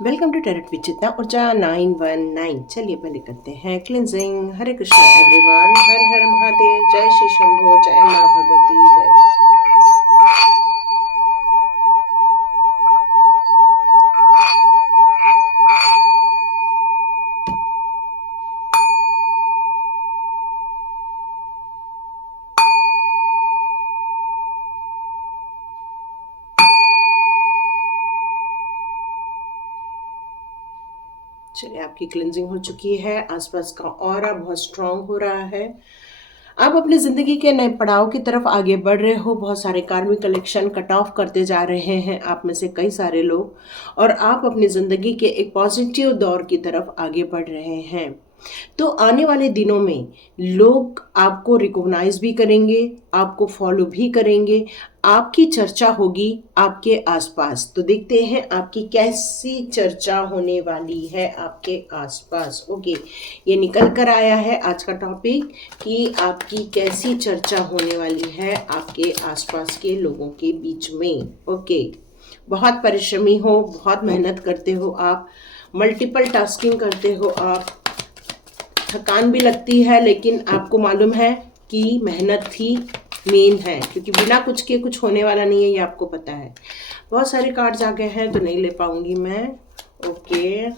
Welcome to टेरेट विचित्रा ऊर्जा 919। चलिए पहले करते हैं क्लिनजिंग। हरे कृष्णा एवरीवन, हर हर महादेव, जय श्री शंभो, जय माँ भगवती, जय। चलिए, आपकी क्लिनजिंग हो चुकी है। आसपास का ऑरा बहुत स्ट्रांग हो रहा है। आप अपनी ज़िंदगी के नए पड़ाव की तरफ आगे बढ़ रहे हो। बहुत सारे कार्मिक कलेक्शन कट ऑफ करते जा रहे हैं आप में से कई सारे लोग, और आप अपनी ज़िंदगी के एक पॉजिटिव दौर की तरफ आगे बढ़ रहे हैं। तो आने वाले दिनों में लोग आपको रिकॉग्नाइज भी करेंगे, आपको फॉलो भी करेंगे, आपकी चर्चा होगी आपके आसपास। तो देखते हैं आपकी कैसी चर्चा होने वाली है आपके आसपास। ओके, ये निकल कर आया है आज का टॉपिक कि आपकी कैसी चर्चा होने वाली है आपके आसपास के लोगों के बीच में। ओके, बहुत परिश्रमी हो, बहुत मेहनत करते हो आप, मल्टीपल टास्किंग करते हो आप, थकान भी लगती है, लेकिन आपको मालूम है कि मेहनत ही मेन है, क्योंकि बिना कुछ के कुछ होने वाला नहीं है, ये आपको पता है। बहुत सारे कार्ड्स आ गए हैं तो नहीं ले पाऊंगी मैं। ओके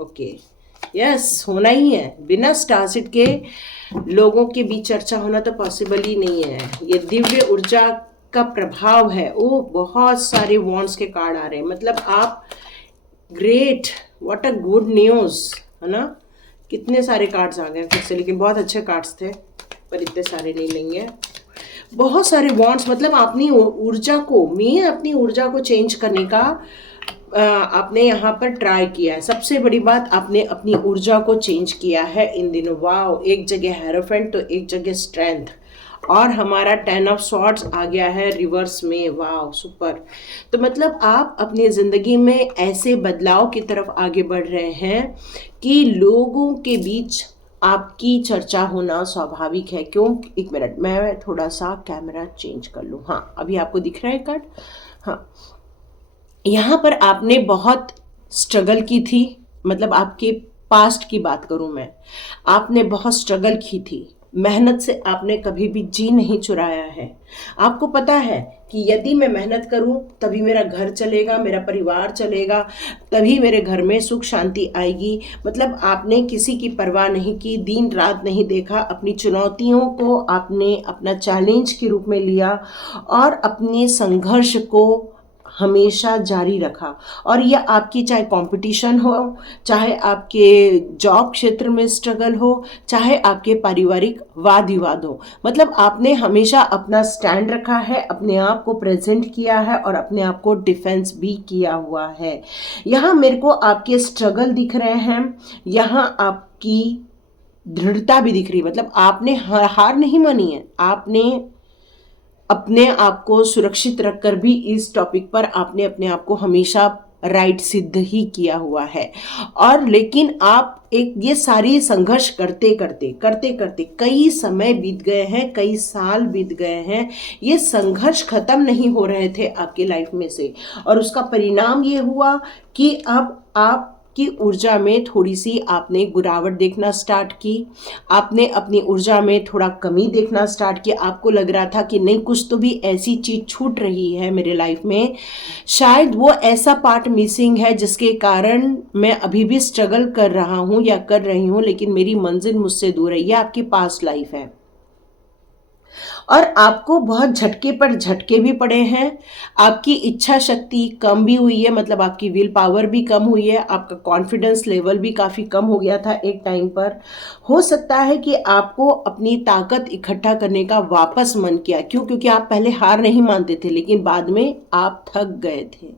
ओके, यस, होना ही है। बिना स्टारसीड के लोगों के बीच चर्चा होना तो पॉसिबल ही नहीं है। ये दिव्य ऊर्जा का प्रभाव है। ओ, बहुत सारे वॉन्ड्स के कार्ड आ रहे हैं, मतलब आप great, what a good news, है ना। कितने सारे कार्ड्स आ गए फिर से, लेकिन बहुत अच्छे कार्ड्स थे, पर इतने सारे नहीं लेंगे। बहुत सारे वॉन्ट्स, मतलब अपनी ऊर्जा को, अपनी ऊर्जा को चेंज करने का आपने यहाँ पर ट्राई किया है। सबसे बड़ी बात, आपने अपनी ऊर्जा को चेंज किया है इन दिनों। वाओ, एक जगह हेरोफेंट तो एक जगह स्ट्रेंथ, और हमारा 10 ऑफ स्वॉर्ड्स आ गया है रिवर्स में। Wow, super. तो मतलब आप अपनी ज़िंदगी में ऐसे बदलाव की तरफ आगे बढ़ रहे हैं कि लोगों के बीच आपकी चर्चा होना स्वाभाविक है। क्यों? एक मिनट, मैं थोड़ा सा कैमरा चेंज कर लूँ। हाँ, अभी आपको दिख रहा है कार्ड। हाँ, यहाँ पर आपने बहुत स्ट्रगल की थी, मतलब आपके पास्ट की बात करूँ मैं, आपने बहुत स्ट्रगल की थी। मेहनत से आपने कभी भी जी नहीं चुराया है। आपको पता है कि यदि मैं मेहनत करूं तभी मेरा घर चलेगा, मेरा परिवार चलेगा, तभी मेरे घर में सुख शांति आएगी। मतलब आपने किसी की परवाह नहीं की, दिन रात नहीं देखा, अपनी चुनौतियों को आपने अपना चैलेंज के रूप में लिया और अपने संघर्ष को हमेशा जारी रखा। और यह आपकी चाहे कंपटीशन हो, चाहे आपके जॉब क्षेत्र में स्ट्रगल हो, चाहे आपके पारिवारिक वाद विवाद हो, मतलब आपने हमेशा अपना स्टैंड रखा है, अपने आप को प्रेजेंट किया है और अपने आप को डिफेंस भी किया हुआ है। यहाँ मेरे को आपके स्ट्रगल दिख रहे हैं, यहाँ आपकी दृढ़ता भी दिख रही है। मतलब आपने हार नहीं मानी है, आपने अपने आप को सुरक्षित रखकर भी इस टॉपिक पर आपने अपने आप को हमेशा राइट सिद्ध ही किया हुआ है। और लेकिन आप एक ये सारी संघर्ष करते करते करते करते कई समय बीत गए हैं, कई साल बीत गए हैं, ये संघर्ष खत्म नहीं हो रहे थे आपके लाइफ में से, और उसका परिणाम ये हुआ कि अब आप की ऊर्जा में थोड़ी सी आपने गिरावट देखना स्टार्ट की। आपने अपनी ऊर्जा में थोड़ा कमी देखना स्टार्ट किया। आपको लग रहा था कि नहीं, कुछ तो भी ऐसी चीज़ छूट रही है मेरे लाइफ में, शायद वो ऐसा पार्ट मिसिंग है जिसके कारण मैं अभी भी स्ट्रगल कर रहा हूँ या कर रही हूँ, लेकिन मेरी मंजिल मुझसे दूर है। ये आपकी पास्ट लाइफ है, और आपको बहुत झटके पर झटके भी पड़े हैं। आपकी इच्छा शक्ति कम भी हुई है, मतलब आपकी विल पावर भी कम हुई है, आपका कॉन्फिडेंस लेवल भी काफ़ी कम हो गया था एक टाइम पर। हो सकता है कि आपको अपनी ताकत इकट्ठा करने का वापस मन किया। क्यों? क्योंकि आप पहले हार नहीं मानते थे, लेकिन बाद में आप थक गए थे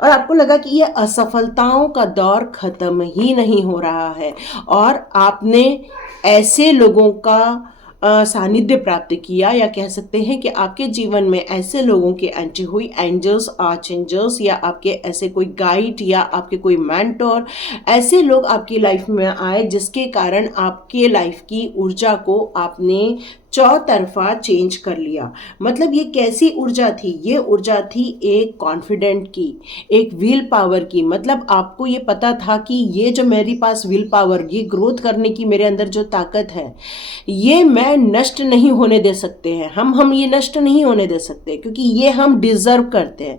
और आपको लगा कि यह असफलताओं का दौर खत्म ही नहीं हो रहा है, और आपने ऐसे लोगों का सानिध्य प्राप्त किया, या कह सकते हैं कि आपके जीवन में ऐसे लोगों की एंट्री हुई, एंजल्स, आर्च एंजल्स, या आपके ऐसे कोई गाइड या आपके कोई मेंटोर, ऐसे लोग आपकी लाइफ में आए जिसके कारण आपके लाइफ की ऊर्जा को आपने चौतरफा चेंज कर लिया। मतलब ये कैसी ऊर्जा थी? ये ऊर्जा थी एक कॉन्फिडेंट की, एक विल पावर की। मतलब आपको ये पता था कि ये जो मेरे पास विल पावर, ये ग्रोथ करने की मेरे अंदर जो ताकत है, ये मैं नष्ट नहीं होने दे सकते हैं। हम ये नष्ट नहीं होने दे सकते, क्योंकि ये हम डिजर्व करते हैं।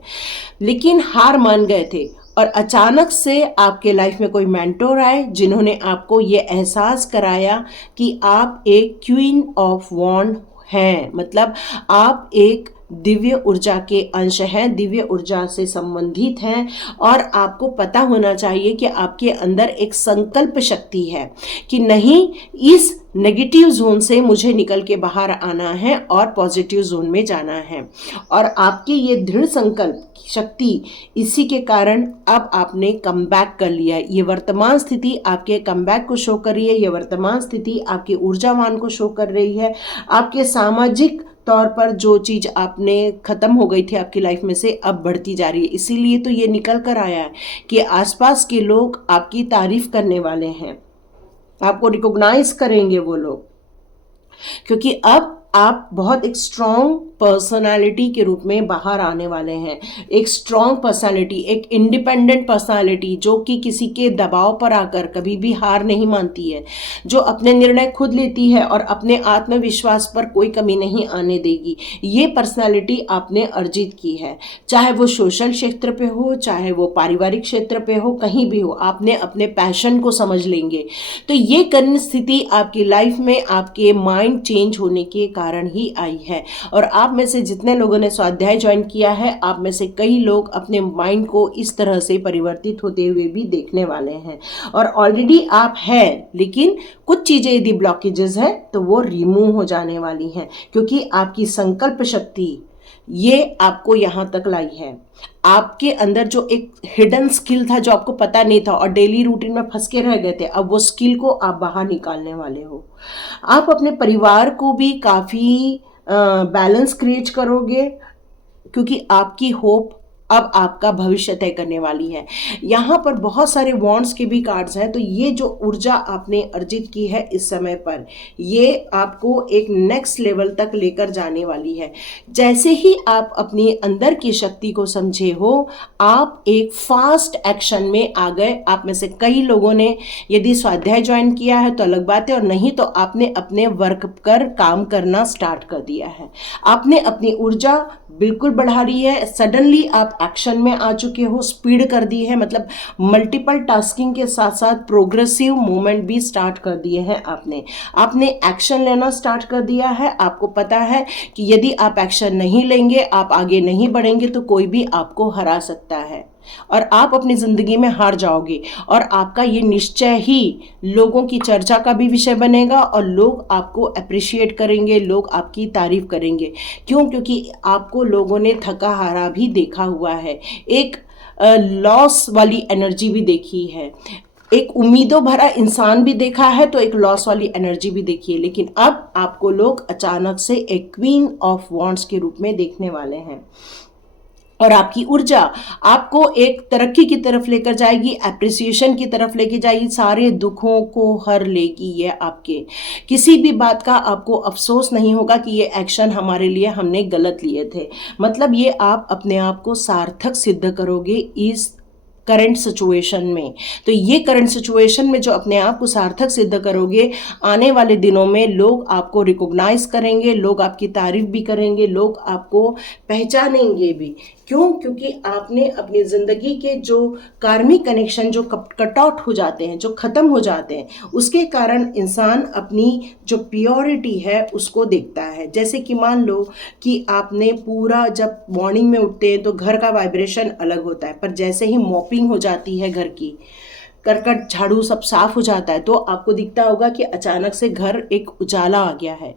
लेकिन हार मान गए थे, और अचानक से आपके लाइफ में कोई मेंटोर आए जिन्होंने आपको ये एहसास कराया कि आप एक क्वीन ऑफ वॉन्ड हैं। मतलब आप एक दिव्य ऊर्जा के अंश हैं, दिव्य ऊर्जा से संबंधित हैं, और आपको पता होना चाहिए कि आपके अंदर एक संकल्प शक्ति है कि नहीं, इस नेगेटिव जोन से मुझे निकल के बाहर आना है और पॉजिटिव जोन में जाना है। और आपकी ये दृढ़ संकल्प शक्ति, इसी के कारण अब आपने कमबैक कर लिया। ये वर्तमान स्थिति आपके कमबैक को शो कर रही है, ये वर्तमान स्थिति आपके ऊर्जावान को शो कर रही है। आपके सामाजिक तौर पर जो चीज़ आपने ख़त्म हो गई थी आपकी लाइफ में से, अब बढ़ती जा रही है। इसीलिए तो ये निकल कर आया है कि आसपास के लोग आपकी तारीफ करने वाले हैं, आपको रिकॉग्नाइज करेंगे वो लोग, क्योंकि अब आप बहुत एक स्ट्रॉन्ग पर्सनालिटी के रूप में बाहर आने वाले हैं। एक स्ट्रॉन्ग पर्सनालिटी, एक इंडिपेंडेंट पर्सनालिटी, जो कि किसी के दबाव पर आकर कभी भी हार नहीं मानती है, जो अपने निर्णय खुद लेती है और अपने आत्मविश्वास पर कोई कमी नहीं आने देगी। ये पर्सनालिटी आपने अर्जित की है, चाहे वो सोशल क्षेत्र पे हो, चाहे वो पारिवारिक क्षेत्र पे हो, कहीं भी हो, आपने अपने पैशन को समझ लेंगे। तो ये कर्ण स्थिति आपकी लाइफ में आपके माइंड चेंज होने के कारण ही आई है। और आप में से जितने लोगों ने स्वाध्याय ज्वाइन किया है, आप में से कई लोग अपने माइंड को इस तरह से परिवर्तित होते हुए भी देखने वाले हैं। और ऑलरेडी आप हैं, लेकिन कुछ चीज़ें यदि ब्लॉकेजेस है तो वो रिमूव हो जाने वाली हैं, क्योंकि आपकी संकल्प शक्ति ये आपको यहाँ तक लाई है। आपके अंदर जो एक हिडन स्किल था, जो आपको पता नहीं था और डेली रूटीन में फंस के रह गए थे, अब वो स्किल को आप बाहर निकालने वाले हो। आप अपने परिवार को भी काफ़ी बैलेंस क्रिएट करोगे, क्योंकि आपकी होप अब आपका भविष्य तय करने वाली है। यहाँ पर बहुत सारे वॉन्ड्स के भी कार्ड्स हैं। तो ये जो ऊर्जा आपने अर्जित की है इस समय पर, ये आपको एक नेक्स्ट लेवल तक लेकर जाने वाली है। जैसे ही आप अपनी अंदर की शक्ति को समझे हो, आप एक फास्ट एक्शन में आ गए। आप में से कई लोगों ने यदि स्वाध्याय ज्वाइन किया है तो अलग बात है, और नहीं तो आपने अपने वर्क पर काम करना स्टार्ट कर दिया है। आपने अपनी ऊर्जा बिल्कुल बढ़ा रही है। सडनली आप एक्शन में आ चुके हो, स्पीड कर दी है। मतलब मल्टीपल टास्किंग के साथ साथ प्रोग्रेसिव मूवमेंट भी स्टार्ट कर दिए हैं आपने एक्शन लेना स्टार्ट कर दिया है। आपको पता है कि यदि आप एक्शन नहीं लेंगे, आप आगे नहीं बढ़ेंगे, तो कोई भी आपको हरा सकता है और आप अपनी ज़िंदगी में हार जाओगे। और आपका ये निश्चय ही लोगों की चर्चा का भी विषय बनेगा, और लोग आपको अप्रिशिएट करेंगे, लोग आपकी तारीफ करेंगे। क्यों? क्योंकि आपको लोगों ने थका हारा भी देखा हुआ है, एक लॉस वाली एनर्जी भी देखी है, एक उम्मीदों भरा इंसान भी देखा है, तो एक लॉस वाली एनर्जी भी देखी है। लेकिन अब आपको लोग अचानक से एक क्वीन ऑफ वॉन्ड्स के रूप में देखने वाले हैं, और आपकी ऊर्जा आपको एक तरक्की की तरफ लेकर जाएगी, एप्रिसिएशन की तरफ लेके जाएगी, सारे दुखों को हर लेगी। ये आपके किसी भी बात का आपको अफसोस नहीं होगा कि ये एक्शन हमारे लिए हमने गलत लिए थे। मतलब ये आप अपने आप को सार्थक सिद्ध करोगे इस करंट सिचुएशन में। तो ये करंट सिचुएशन में जो अपने आप को सार्थक सिद्ध करोगे, आने वाले दिनों में लोग आपको रिकॉग्नाइज करेंगे, लोग आपकी तारीफ भी करेंगे, लोग आपको पहचानेंगे भी। क्यों? क्योंकि आपने अपनी ज़िंदगी के जो कार्मिक कनेक्शन जो कट आउट हो जाते हैं, जो ख़त्म हो जाते हैं, उसके कारण इंसान अपनी जो प्योरिटी है उसको देखता है। जैसे कि मान लो कि आपने पूरा, जब मॉर्निंग में उठते हैं तो घर का वाइब्रेशन अलग होता है, पर जैसे ही मॉपिंग हो जाती है घर की, करकट झाड़ू सब साफ हो जाता है, तो आपको दिखता होगा कि अचानक से घर एक उजाला आ गया है,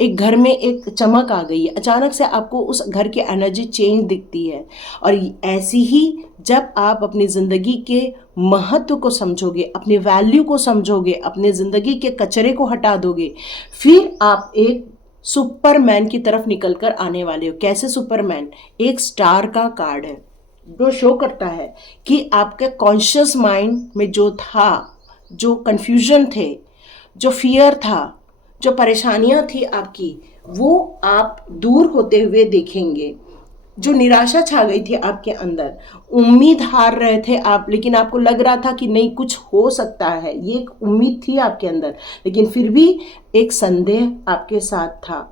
एक घर में एक चमक आ गई है। अचानक से आपको उस घर की एनर्जी चेंज दिखती है। और ऐसी ही जब आप अपनी ज़िंदगी के महत्व को समझोगे, अपनी वैल्यू को समझोगे, अपने ज़िंदगी के कचरे को हटा दोगे, फिर आप एक सुपरमैन की तरफ निकल कर आने वाले हो। कैसे सुपरमैन? एक स्टार का कार्ड है जो शो करता है कि आपके कॉन्शियस माइंड में जो था, जो कन्फ्यूजन थे, जो फियर था, जो परेशानियां थी आपकी, वो आप दूर होते हुए देखेंगे। जो निराशा छा गई थी आपके अंदर, उम्मीद हार रहे थे आप, लेकिन आपको लग रहा था कि नहीं कुछ हो सकता है, ये एक उम्मीद थी आपके अंदर, लेकिन फिर भी एक संदेह आपके साथ था।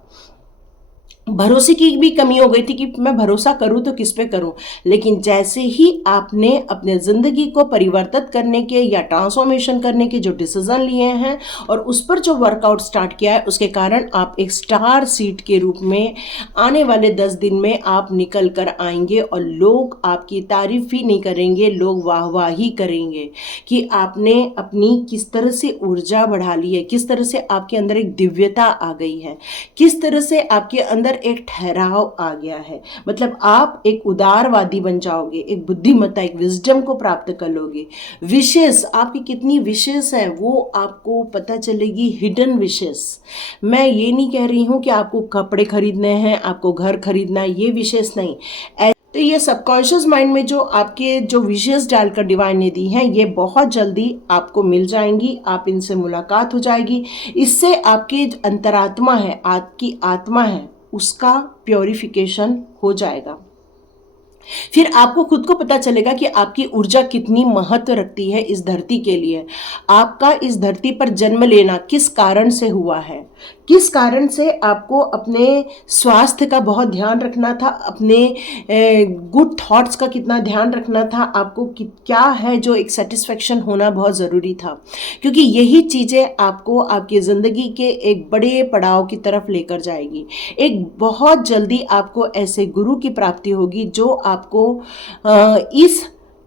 भरोसे की भी कमी हो गई थी कि मैं भरोसा करूं तो किस पे करूं। लेकिन जैसे ही आपने अपने ज़िंदगी को परिवर्तित करने के या ट्रांसफॉर्मेशन करने के जो डिसीजन लिए हैं और उस पर जो वर्कआउट स्टार्ट किया है, उसके कारण आप एक स्टार सीड के रूप में आने वाले 10 दिन में आप निकल कर आएंगे और लोग आपकी तारीफ ही नहीं करेंगे, लोग वाहवाही करेंगे कि आपने अपनी किस तरह से ऊर्जा बढ़ा ली है, किस तरह से आपके अंदर एक दिव्यता आ गई है, किस तरह से आपके अंदर एक ठहराव आ गया है। मतलब आप एक उदारवादी बन जाओगे, एक बुद्धिमत्ता, एक विजडम को प्राप्त कर लोगे। विशेष आपकी कितनी विशेष है वो आपको पता चलेगी, हिडन विशेष। मैं ये नहीं कह रही हूँ कि आपको कपड़े खरीदने हैं, आपको घर खरीदना है, ये विशेष नहीं। तो ये सबकॉन्शियस माइंड में जो आपके जो विशेष डालकर डिवाइन ने दी हैं, ये बहुत जल्दी आपको मिल जाएंगी, आप इनसे मुलाकात हो जाएगी। इससे आपकी अंतरात्मा है, आपकी आत्मा है, उसका प्योरिफिकेशन हो जाएगा। फिर आपको खुद को पता चलेगा कि आपकी ऊर्जा कितनी महत्व रखती है इस धरती के लिए। आपका इस धरती पर जन्म लेना किस कारण से हुआ है, किस कारण से आपको अपने स्वास्थ्य का बहुत ध्यान रखना था, अपने गुड थॉट्स का कितना ध्यान रखना था, आपको क्या है जो एक सेटिस्फेक्शन होना बहुत ज़रूरी था। क्योंकि यही चीज़ें आपको आपकी ज़िंदगी के एक बड़े पड़ाव की तरफ लेकर जाएगी। एक बहुत जल्दी आपको ऐसे गुरु की प्राप्ति होगी जो आपको इस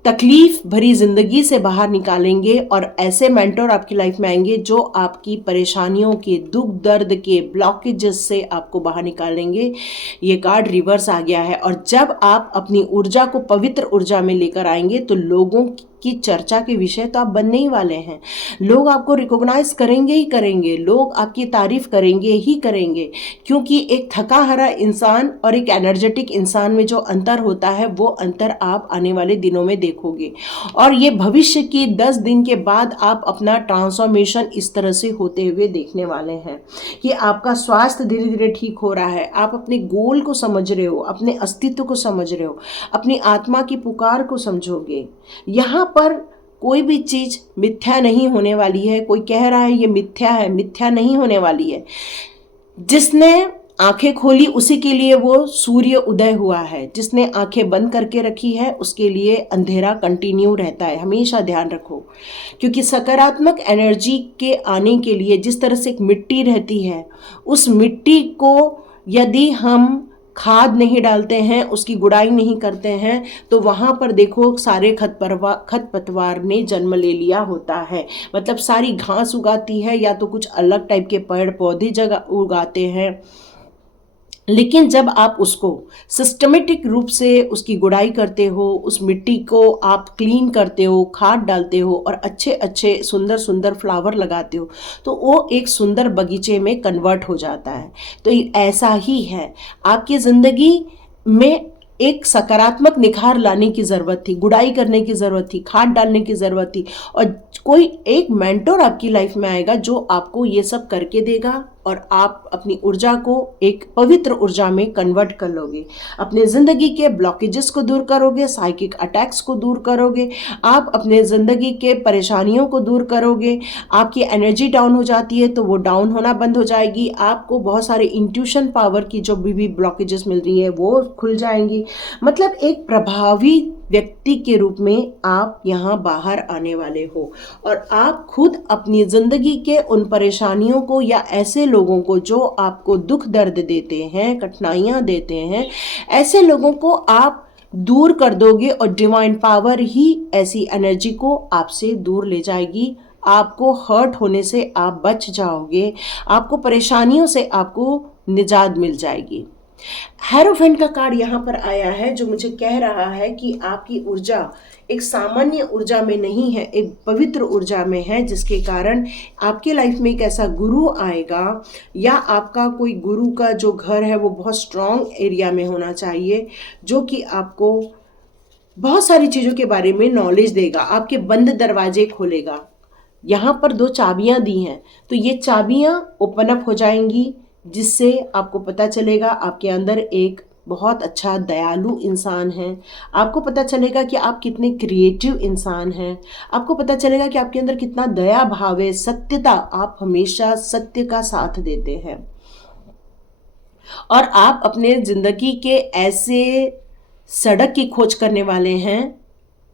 तकलीफ भरी जिंदगी से बाहर निकालेंगे और ऐसे मेंटर आपकी लाइफ में आएंगे जो आपकी परेशानियों के, दुख दर्द के, ब्लॉकेजेस से आपको बाहर निकालेंगे। ये कार्ड रिवर्स आ गया है। और जब आप अपनी ऊर्जा को पवित्र ऊर्जा में लेकर आएंगे तो लोगों की चर्चा के विषय तो आप बनने ही वाले हैं। लोग आपको रिकॉग्नाइज करेंगे ही करेंगे, लोग आपकी तारीफ करेंगे ही करेंगे। क्योंकि एक थका हारा इंसान और एक एनर्जेटिक इंसान में जो अंतर होता है, वो अंतर आप आने वाले दिनों में देखोगे। और ये भविष्य की 10 दिन के बाद आप अपना ट्रांसफॉर्मेशन इस तरह से होते हुए देखने वाले हैं कि आपका स्वास्थ्य धीरे धीरे ठीक हो रहा है, आप अपने गोल को समझ रहे हो, अपने अस्तित्व को समझ रहे हो, अपनी आत्मा की पुकार को समझोगे। यहाँ पर कोई भी चीज मिथ्या नहीं होने वाली है। कोई कह रहा है ये मिथ्या है, मिथ्या नहीं होने वाली है। जिसने आंखें खोली उसी के लिए वो सूर्य उदय हुआ है, जिसने आंखें बंद करके रखी है उसके लिए अंधेरा कंटिन्यू रहता है। हमेशा ध्यान रखो, क्योंकि सकारात्मक एनर्जी के आने के लिए जिस तरह से एक मिट्टी रहती है, उस मिट्टी को यदि हम खाद नहीं डालते हैं, उसकी गुड़ाई नहीं करते हैं, तो वहाँ पर देखो सारे खरपतवार ने जन्म ले लिया होता है। मतलब सारी घास उगाती है या तो कुछ अलग टाइप के पेड़ पौधे जगह उगाते हैं। लेकिन जब आप उसको सिस्टमेटिक रूप से उसकी गुड़ाई करते हो, उस मिट्टी को आप क्लीन करते हो, खाद डालते हो और अच्छे अच्छे सुंदर सुंदर फ्लावर लगाते हो, तो वो एक सुंदर बगीचे में कन्वर्ट हो जाता है। तो ऐसा ही है, आपकी ज़िंदगी में एक सकारात्मक निखार लाने की ज़रूरत थी, गुड़ाई करने की ज़रूरत थी, खाद डालने की ज़रूरत थी। और कोई एक मेंटर आपकी लाइफ में आएगा जो आपको ये सब करके देगा और आप अपनी ऊर्जा को एक पवित्र ऊर्जा में कन्वर्ट कर लोगे। अपने ज़िंदगी के ब्लॉकेजेस को दूर करोगे, साइकिक अटैक्स को दूर करोगे, आप अपने ज़िंदगी के परेशानियों को दूर करोगे। आपकी एनर्जी डाउन हो जाती है तो वो डाउन होना बंद हो जाएगी। आपको बहुत सारे इंट्यूशन पावर की जो भी ब्लॉकेजेस मिल रही है वो खुल जाएंगी। मतलब एक प्रभावी व्यक्ति के रूप में आप यहाँ बाहर आने वाले हो और आप खुद अपनी ज़िंदगी के उन परेशानियों को या ऐसे लोगों को जो आपको दुख दर्द देते हैं, कठिनाइयाँ देते हैं, ऐसे लोगों को आप दूर कर दोगे और डिवाइन पावर ही ऐसी एनर्जी को आपसे दूर ले जाएगी। आपको हर्ट होने से आप बच जाओगे, आपको परेशानियों से आपको निजात मिल जाएगी। हेरोफेंट का कार्ड यहाँ पर आया है जो मुझे कह रहा है कि आपकी ऊर्जा एक सामान्य ऊर्जा में नहीं है, एक पवित्र ऊर्जा में है, जिसके कारण आपके लाइफ में एक ऐसा गुरु आएगा या आपका कोई गुरु का जो घर है वो बहुत स्ट्रॉन्ग एरिया में होना चाहिए, जो कि आपको बहुत सारी चीज़ों के बारे में नॉलेज देगा, आपके बंद दरवाजे खोलेगा। यहाँ पर 2 चाबियाँ दी हैं, तो ये चाबियाँ ओपन अप हो जाएंगी जिससे आपको पता चलेगा आपके अंदर एक बहुत अच्छा दयालु इंसान है। आपको पता चलेगा कि आप कितने क्रिएटिव इंसान हैं। आपको पता चलेगा कि आपके अंदर कितना दया भाव है, सत्यता, आप हमेशा सत्य का साथ देते हैं। और आप अपने ज़िंदगी के ऐसे सड़क की खोज करने वाले हैं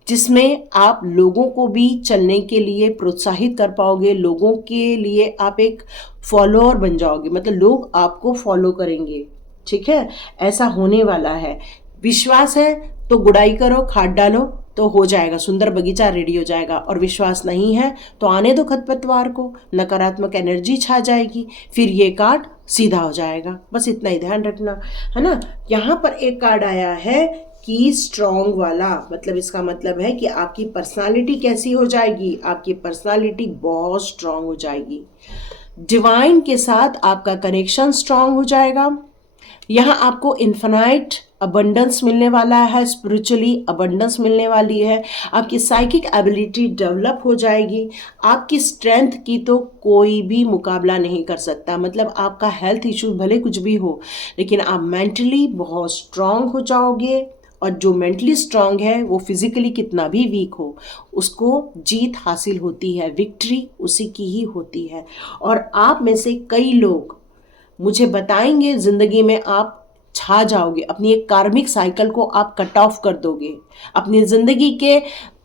जिसमें आप लोगों को भी चलने के लिए प्रोत्साहित कर पाओगे। लोगों के लिए आप एक फॉलोअर बन जाओगे, मतलब लोग आपको फॉलो करेंगे। ठीक है, ऐसा होने वाला है। विश्वास है तो गुड़ाई करो, खाद डालो तो हो जाएगा, सुंदर बगीचा रेडी हो जाएगा। और विश्वास नहीं है तो आने दो खरपतवार को, नकारात्मक एनर्जी छा जाएगी, फिर ये कार्ड सीधा हो जाएगा। बस इतना ही ध्यान रखना है ना। यहाँ पर एक कार्ड आया है कि स्ट्रॉन्ग वाला, मतलब इसका मतलब है कि आपकी पर्सनालिटी कैसी हो जाएगी, आपकी पर्सनालिटी बहुत स्ट्रॉन्ग हो जाएगी। डिवाइन के साथ आपका कनेक्शन स्ट्रॉन्ग हो जाएगा। यहाँ आपको इन्फिनाइट अबंडेंस मिलने वाला है, स्पिरिचुअली अबंडेंस मिलने वाली है। आपकी साइकिक एबिलिटी डेवलप हो जाएगी। आपकी स्ट्रेंथ की तो कोई भी मुकाबला नहीं कर सकता। मतलब आपका हेल्थ इशू भले कुछ भी हो, लेकिन आप मेंटली बहुत स्ट्रांग हो जाओगे। और जो मेंटली स्ट्रांग है वो फिजिकली कितना भी वीक हो, उसको जीत हासिल होती है, विक्ट्री उसी की ही होती है। और आप में से कई लोग मुझे बताएंगे ज़िंदगी में आप छा जाओगे, अपनी एक कार्मिक साइकिल को आप कट ऑफ कर दोगे, अपनी ज़िंदगी के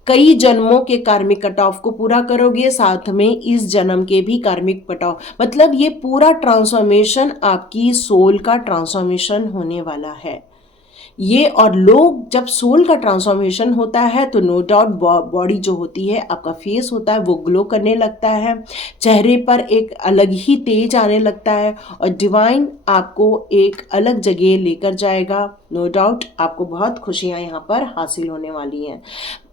कई जन्मों के कार्मिक कट ऑफ को पूरा करोगे, साथ में इस जन्म के भी कार्मिक कट ऑफ। मतलब ये पूरा ट्रांसफॉर्मेशन आपकी सोल का ट्रांसफॉर्मेशन होने वाला है ये। और लोग जब सोल का ट्रांसफॉर्मेशन होता है तो नो डाउट बॉडी जो होती है, आपका फेस होता है वो ग्लो करने लगता है, चेहरे पर एक अलग ही तेज आने लगता है और डिवाइन आपको एक अलग जगह लेकर जाएगा। नो डाउट आपको बहुत खुशियाँ यहाँ पर हासिल होने वाली हैं।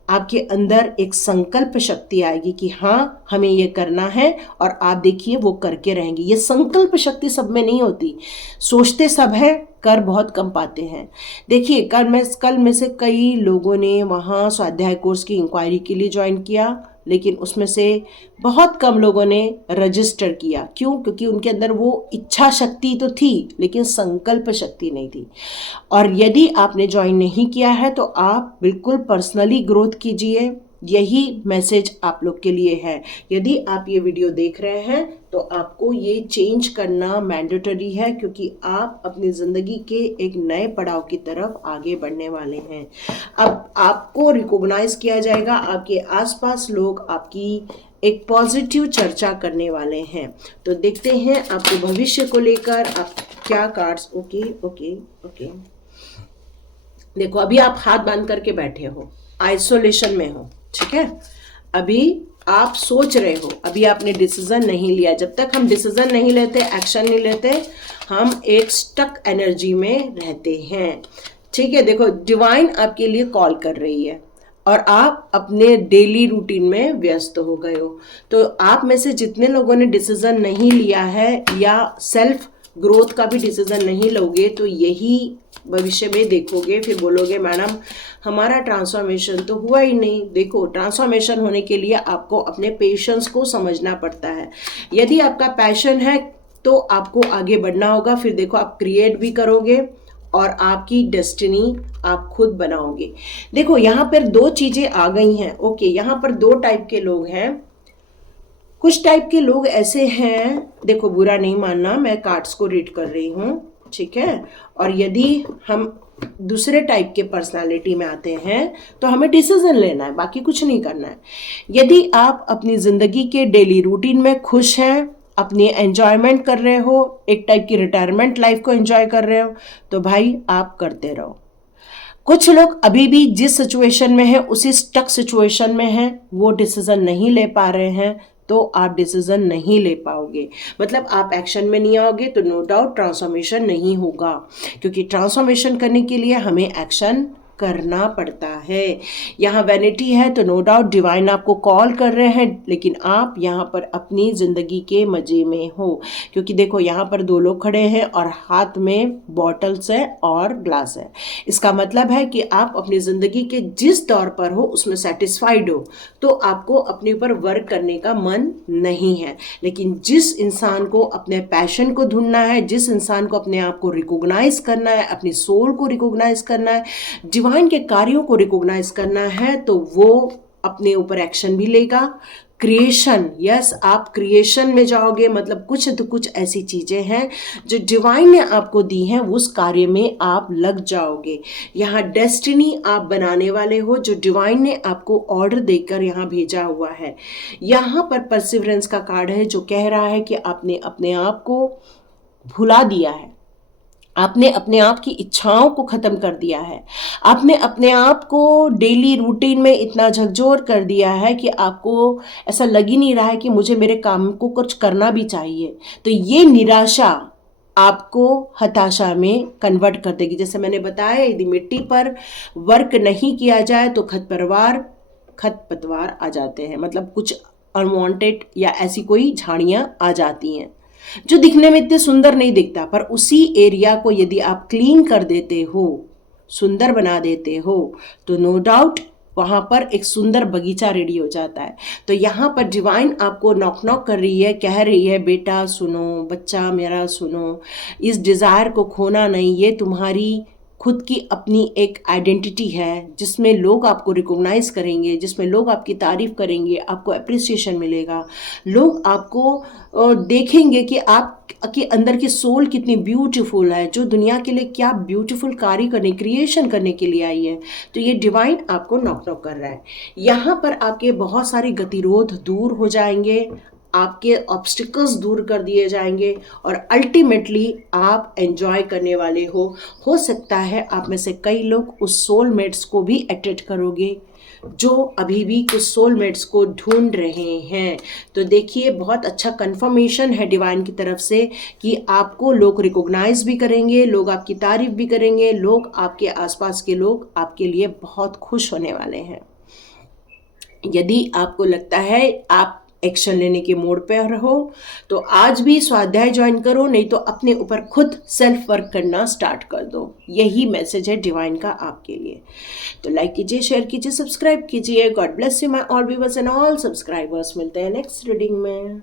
आपके अंदर एक संकल्प शक्ति आएगी कि हाँ हमें ये करना है, और आप देखिए वो करके रहेंगे। ये संकल्प शक्ति सब में नहीं होती, सोचते सब है, कर बहुत कम पाते हैं। देखिए कल में से कई लोगों ने वहाँ स्वाध्याय कोर्स की इंक्वायरी के लिए ज्वाइन किया, लेकिन उसमें से बहुत कम लोगों ने रजिस्टर किया। क्यों? क्योंकि उनके अंदर वो इच्छा शक्ति तो थी लेकिन संकल्प शक्ति नहीं थी। और यदि आपने ज्वाइन नहीं किया है तो आप बिल्कुल पर्सनली ग्रोथ कीजिए, यही मैसेज आप लोग के लिए है। यदि आप ये वीडियो देख रहे हैं तो आपको ये चेंज करना मैंडेटरी है, क्योंकि आप अपनी ज़िंदगी के एक नए पड़ाव की तरफ आगे बढ़ने वाले हैं। अब आपको रिकॉग्नाइज किया जाएगा, आपके आसपास लोग आपकी एक पॉजिटिव चर्चा करने वाले हैं। तो देखते हैं आपके भविष्य को लेकर आप क्या कार्ड्स। ओके ओके ओके, देखो अभी आप हाथ बांध करके बैठे हो, आइसोलेशन में हो, ठीक है। अभी आप सोच रहे हो, अभी आपने डिसीजन नहीं लिया। जब तक हम डिसीजन नहीं लेते, एक्शन नहीं लेते, हम एक स्टक एनर्जी में रहते हैं, ठीक है। देखो डिवाइन आपके लिए कॉल कर रही है और आप अपने डेली रूटीन में व्यस्त हो गए हो। तो आप में से जितने लोगों ने डिसीजन नहीं लिया है या सेल्फ ग्रोथ का भी डिसीजन नहीं लोगे, तो यही भविष्य में देखोगे, फिर बोलोगे मैडम हमारा ट्रांसफॉर्मेशन तो हुआ ही नहीं। देखो ट्रांसफॉर्मेशन होने के लिए आपको अपने पेशेंस को समझना पड़ता है। यदि आपका पैशन है तो आपको आगे बढ़ना होगा, फिर देखो आप क्रिएट भी करोगे और आपकी डेस्टिनी आप खुद बनाओगे। देखो यहाँ पर दो चीजें आ गई हैं। ओके, यहाँ पर दो टाइप के लोग हैं। कुछ टाइप के लोग ऐसे हैं, देखो बुरा नहीं मानना, मैं कार्ड्स को रीड कर रही हूँ, ठीक है। और यदि हम दूसरे टाइप के पर्सनालिटी में आते हैं तो हमें डिसीजन लेना है, बाकी कुछ नहीं करना है। यदि आप अपनी ज़िंदगी के डेली रूटीन में खुश हैं, अपनी एंजॉयमेंट कर रहे हो, एक टाइप की रिटायरमेंट लाइफ को एंजॉय कर रहे हो, तो भाई आप करते रहो। कुछ लोग अभी भी जिस सिचुएशन में है उसी स्टक सिचुएशन में हैं, वो डिसीजन नहीं ले पा रहे हैं, तो आप डिसीजन नहीं ले पाओगे, मतलब आप एक्शन में नहीं आओगे, तो नो डाउट ट्रांसफॉर्मेशन नहीं होगा। क्योंकि ट्रांसफॉर्मेशन करने के लिए हमें एक्शन करना पड़ता है। यहाँ वैनिटी है तो नो डाउट डिवाइन आपको कॉल कर रहे हैं, लेकिन आप यहाँ पर अपनी ज़िंदगी के मज़े में हो, क्योंकि देखो यहाँ पर दो लोग खड़े हैं और हाथ में बॉटल्स है और ग्लास है। इसका मतलब है कि आप अपनी ज़िंदगी के जिस दौर पर हो उसमें सेटिस्फाइड हो, तो आपको अपने ऊपर वर्क करने का मन नहीं है। लेकिन जिस इंसान को अपने पैशन को ढूंढना है, जिस इंसान को अपने आप को रिकॉग्नाइज करना है, अपनी सोल को रिकॉग्नाइज करना है, डिवाइन के कार्यों को रिकॉग्नाइज करना है, तो वो अपने ऊपर एक्शन भी लेगा। क्रिएशन, यस, आप क्रिएशन में जाओगे, मतलब कुछ तो कुछ ऐसी चीज़ें हैं जो डिवाइन ने आपको दी हैं, उस कार्य में आप लग जाओगे। यहाँ डेस्टिनी आप बनाने वाले हो, जो डिवाइन ने आपको ऑर्डर देकर यहाँ भेजा हुआ है। यहाँ पर परसिवरेंस का कार्ड है जो कह रहा है कि आपने अपने आप को भुला दिया है, आपने अपने आप की इच्छाओं को ख़त्म कर दिया है, आपने अपने आप को डेली रूटीन में इतना झकझोर कर दिया है कि आपको ऐसा लग ही नहीं रहा है कि मुझे मेरे काम को कुछ करना भी चाहिए। तो ये निराशा आपको हताशा में कन्वर्ट कर देगी। जैसे मैंने बताया, यदि मिट्टी पर वर्क नहीं किया जाए तो खरपतवार आ जाते हैं, मतलब कुछ अनवांटेड या ऐसी कोई झाड़ियाँ आ जाती हैं जो दिखने में इतने सुंदर नहीं दिखता, पर उसी एरिया को यदि आप क्लीन कर देते हो, सुंदर बना देते हो, तो नो डाउट वहाँ पर एक सुंदर बगीचा रेडी हो जाता है। तो यहाँ पर डिवाइन आपको नॉक नॉक कर रही है, कह रही है बेटा सुनो, बच्चा मेरा सुनो, इस डिज़ायर को खोना नहीं। ये तुम्हारी खुद की अपनी एक आइडेंटिटी है जिसमें लोग आपको रिकॉग्नाइज करेंगे, जिसमें लोग आपकी तारीफ करेंगे, आपको अप्रिसिएशन मिलेगा, लोग आपको देखेंगे कि आप के अंदर की सोल कितनी ब्यूटीफुल है, जो दुनिया के लिए क्या ब्यूटीफुल कार्य करने, क्रिएशन करने के लिए आई है। तो ये डिवाइन आपको नॉक नॉक कर रहा है। यहाँ पर आपके बहुत सारे गतिरोध दूर हो जाएंगे, आपके ऑब्स्टिकल्स दूर कर दिए जाएंगे और अल्टीमेटली आप एंजॉय करने वाले हो सकता है आप में से कई लोग उस सोलमेट्स को भी अट्रैक्ट करोगे जो अभी भी कुछ सोलमेट्स को ढूंढ रहे हैं। तो देखिए, बहुत अच्छा कंफर्मेशन है डिवाइन की तरफ से कि आपको लोग रिकॉग्नाइज भी करेंगे, लोग आपकी तारीफ भी करेंगे, लोग आपके आसपास के लोग आपके लिए बहुत खुश होने वाले हैं। यदि आपको लगता है आप एक्शन लेने के मोड पर हो तो आज भी स्वाध्याय ज्वाइन करो, नहीं तो अपने ऊपर खुद सेल्फ वर्क करना स्टार्ट कर दो। यही मैसेज है डिवाइन का आपके लिए। तो लाइक कीजिए, शेयर कीजिए, सब्सक्राइब कीजिए। God bless you my all viewers and all subscribers. मिलते हैं नेक्स्ट रीडिंग में।